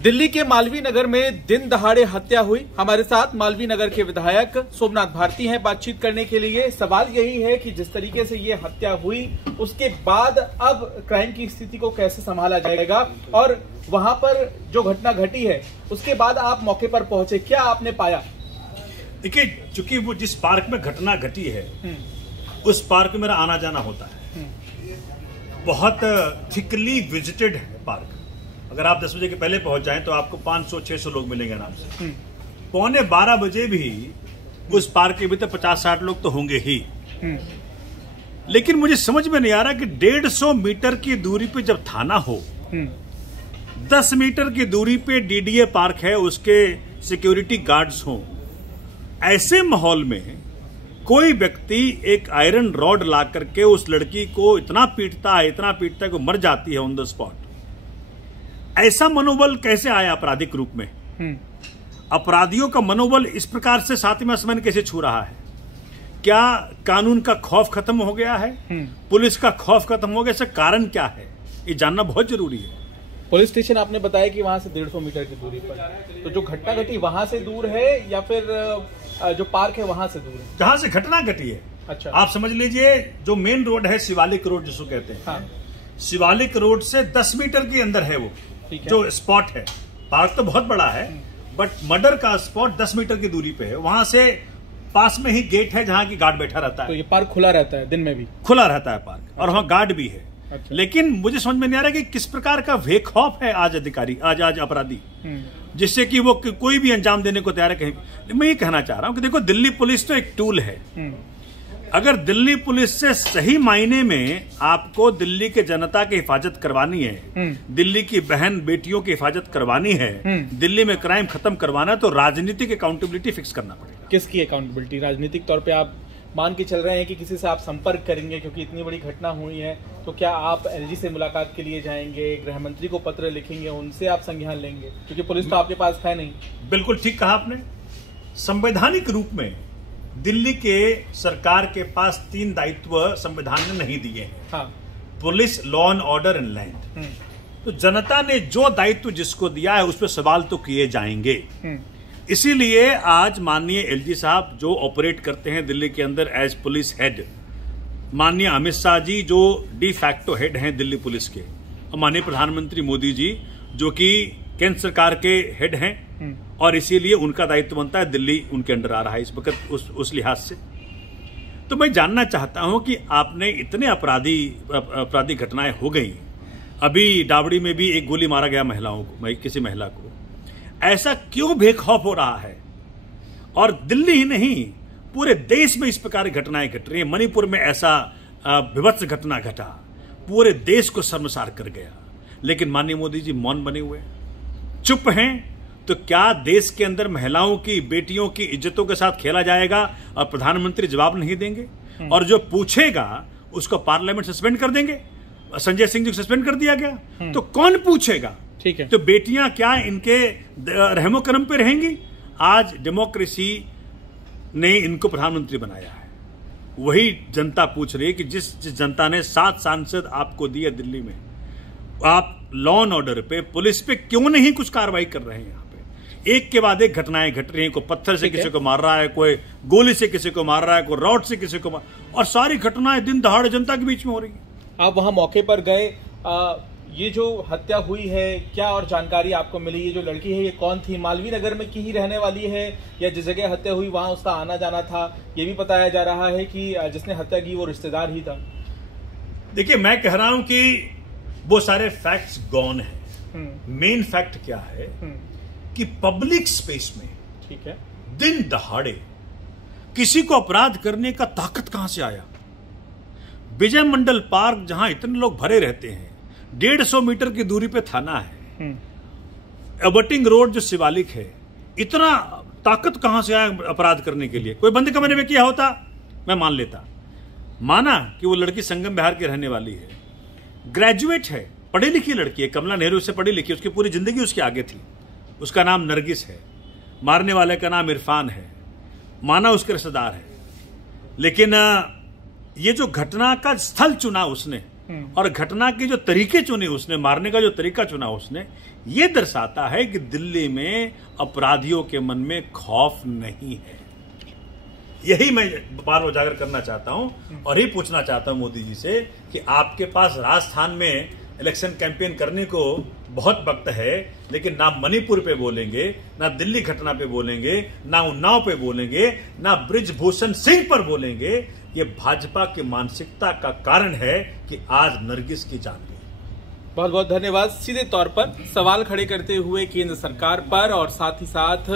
दिल्ली के मालवीय नगर में दिन दहाड़े हत्या हुई। हमारे साथ मालवीय नगर के विधायक सोमनाथ भारती हैं बातचीत करने के लिए। सवाल यही है कि जिस तरीके से ये हत्या हुई उसके बाद अब क्राइम की स्थिति को कैसे संभाला जाएगा, और वहां पर जो घटना घटी है उसके बाद आप मौके पर पहुंचे, क्या आपने पाया? देखिए, चूंकि वो जिस पार्क में घटना घटी है उस पार्क में मेरा आना जाना होता है। बहुत थिकली विजिटेड है पार्क। अगर आप 10 बजे के पहले पहुंच जाएं तो आपको 500-600 लोग मिलेंगे आराम से। 11:15 बजे भी उस पार्क के भीतर 50-60 लोग तो होंगे ही। लेकिन मुझे समझ में नहीं आ रहा कि 150 मीटर की दूरी पे जब थाना हो, 10 मीटर की दूरी पे डीडीए पार्क है, उसके सिक्योरिटी गार्ड्स हों, ऐसे माहौल में कोई व्यक्ति एक आयरन रॉड ला करके उस लड़की को इतना पीटता है कि वो मर जाती है ऑन द स्पॉट। ऐसा मनोबल कैसे आया आपराधिक रूप में? अपराधियों का मनोबल इस प्रकार से सातवें आसमान कैसे छू रहा है? क्या कानून का खौफ खत्म हो गया है? पुलिस का खौफ खत्म हो गया? इसका कारण क्या है, ये जानना बहुत जरूरी है। पुलिस स्टेशन आपने बताया कि वहां से 150 मीटर की दूरी पर, तो जो घटना घटी वहां से दूर है या फिर जो पार्क है वहां से दूर है? जहां से घटना घटी है। अच्छा, आप समझ लीजिए जो मेन रोड है शिवालिक रोड जिसको कहते हैं। हाँ। शिवालिक रोड से 10 मीटर के अंदर है वो जो स्पॉट है। पार्क तो बहुत बड़ा है बट मर्डर का स्पॉट 10 मीटर की दूरी पे है। वहां से पास में ही गेट है जहां की गार्ड बैठा रहता है। तो ये पार्क खुला रहता है, दिन में भी खुला रहता है पार्क, और वहां गार्ड भी है। अच्छा। लेकिन मुझे समझ में नहीं आ रहा कि किस प्रकार का बेखौफ है आज अधिकारी, आज अपराधी, जिससे कि वो कोई भी अंजाम देने को तैयार है। कहीं मैं ये कहना चाह रहा हूं कि देखो, दिल्ली पुलिस तो एक टूल है। अगर दिल्ली पुलिस से सही मायने में आपको दिल्ली के जनता की हिफाजत करवानी है, दिल्ली की बहन बेटियों की हिफाजत करवानी है, दिल्ली में क्राइम खत्म करवाना है, तो राजनीतिक अकाउंटेबिलिटी फिक्स करना पड़ेगा। किसकी अकाउंटेबिलिटी? राजनीतिक तौर पे आप मान के चल रहे हैं कि किसी से आप संपर्क करेंगे क्योंकि इतनी बड़ी घटना हुई है, तो क्या आप एलजी से मुलाकात के लिए जाएंगे, गृह मंत्री को पत्र लिखेंगे, उनसे आप संज्ञान लेंगे? क्योंकि पुलिस तो आपके पास है नहीं। बिल्कुल ठीक कहा आपने। संवैधानिक रूप में दिल्ली के सरकार के पास 3 दायित्व संविधान ने नहीं दिए हैं। हाँ। Police, law and order and land. तो जनता ने जो दायित्व जिसको दिया है उस पर सवाल तो किए जाएंगे। इसीलिए आज माननीय एलजी साहब जो ऑपरेट करते हैं दिल्ली के अंदर एज पुलिस हेड, माननीय अमित शाह जी जो डी फैक्टो हेड हैं दिल्ली पुलिस के, और माननीय प्रधानमंत्री मोदी जी जो कि केंद्र सरकार के हेड हैं, और इसीलिए उनका दायित्व बनता है, दिल्ली उनके अंडर आ रहा है इस वक्त। उस लिहाज से तो मैं जानना चाहता हूं कि आपने इतने अपराधी घटनाएं हो गई, अभी डावड़ी में भी एक गोली मारा गया महिलाओं को, किसी महिला को, ऐसा क्यों बेखौफ हो रहा है? और दिल्ली ही नहीं, पूरे देश में इस प्रकार की घटनाएं घट रही है। मणिपुर में ऐसा विभत्स घटना घटा, पूरे देश को शर्मसार कर गया, लेकिन माननीय मोदी जी मौन बने हुए, चुप हैं। तो क्या देश के अंदर महिलाओं की, बेटियों की इज्जतों के साथ खेला जाएगा और प्रधानमंत्री जवाब नहीं देंगे? और जो पूछेगा उसको पार्लियामेंट सस्पेंड कर देंगे? संजय सिंह जी को सस्पेंड कर दिया गया, तो कौन पूछेगा? ठीक है, तो बेटियां क्या इनके रहमो करम पे रहेंगी? आज डेमोक्रेसी ने इनको प्रधानमंत्री बनाया है। वही जनता पूछ रही है कि जिस जनता ने 7 सांसद आपको दिए दिल्ली में, आप लॉ एंड ऑर्डर पे, पुलिस पे क्यों नहीं कुछ कार्रवाई कर रहे हैं? यहाँ पे एक के बाद एक घटनाएं घट रही हैं। कोई पत्थर से किसी को मार रहा है, कोई गोली से किसी को मार रहा है, कोई रॉड से किसी को और सारी घटनाएं दिन दहाड़े जनता के बीच में हो रही है। आप वहां मौके पर गए, ये जो हत्या हुई है, क्या और जानकारी आपको मिली? ये जो लड़की है ये कौन थी? मालवीय नगर में की ही रहने वाली है या जिस जगह हत्या हुई वहां उसका आना जाना था? ये भी बताया जा रहा है कि जिसने हत्या की वो रिश्तेदार ही था। देखिए, मैं कह रहा हूं कि वो सारे फैक्ट्स गॉन हैं। मेन फैक्ट क्या है कि पब्लिक स्पेस में, ठीक है, दिन दहाड़े किसी को अपराध करने का ताकत कहां से आया? विजय मंडल पार्क जहां इतने लोग भरे रहते हैं, 150 मीटर की दूरी पे थाना है, अबटिंग रोड जो शिवालिक है, इतना ताकत कहां से आया अपराध करने के लिए? कोई बंद कमरे में किया होता मैं मान लेता। माना कि वो लड़की संगम बिहार की रहने वाली है, ग्रेजुएट है, पढ़ी लिखी लड़की है, कमला नेहरू से पढ़ी लिखी, उसकी पूरी जिंदगी उसके आगे थी, उसका नाम नरगिस है, मारने वाले का नाम इरफान है, माना उसके रिश्तेदार है। लेकिन ये जो घटना का स्थल चुना उसने और घटना के जो तरीके चुने उसने, मारने का जो तरीका चुना उसने, ये दर्शाता है कि दिल्ली में अपराधियों के मन में खौफ नहीं है। यही मैं बार उजागर करना चाहता हूं और ये पूछना चाहता हूं मोदी जी से कि आपके पास राजस्थान में इलेक्शन कैंपेन करने को बहुत वक्त है, लेकिन ना मणिपुर पे बोलेंगे, ना दिल्ली घटना पे बोलेंगे, ना उन्नाव पे बोलेंगे, ना बृजभूषण सिंह पर बोलेंगे। ये भाजपा की मानसिकता का कारण है कि आज नरगिस की जान गई। बहुत बहुत धन्यवाद। सीधे तौर पर सवाल खड़े करते हुए केंद्र सरकार पर, और साथ ही साथ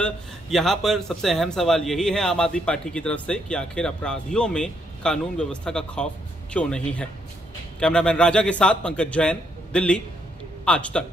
यहाँ पर सबसे अहम सवाल यही है आम आदमी पार्टी की तरफ से कि आखिर अपराधियों में कानून व्यवस्था का खौफ क्यों नहीं है। कैमरामैन राजा के साथ पंकज जैन, दिल्ली, आज तक।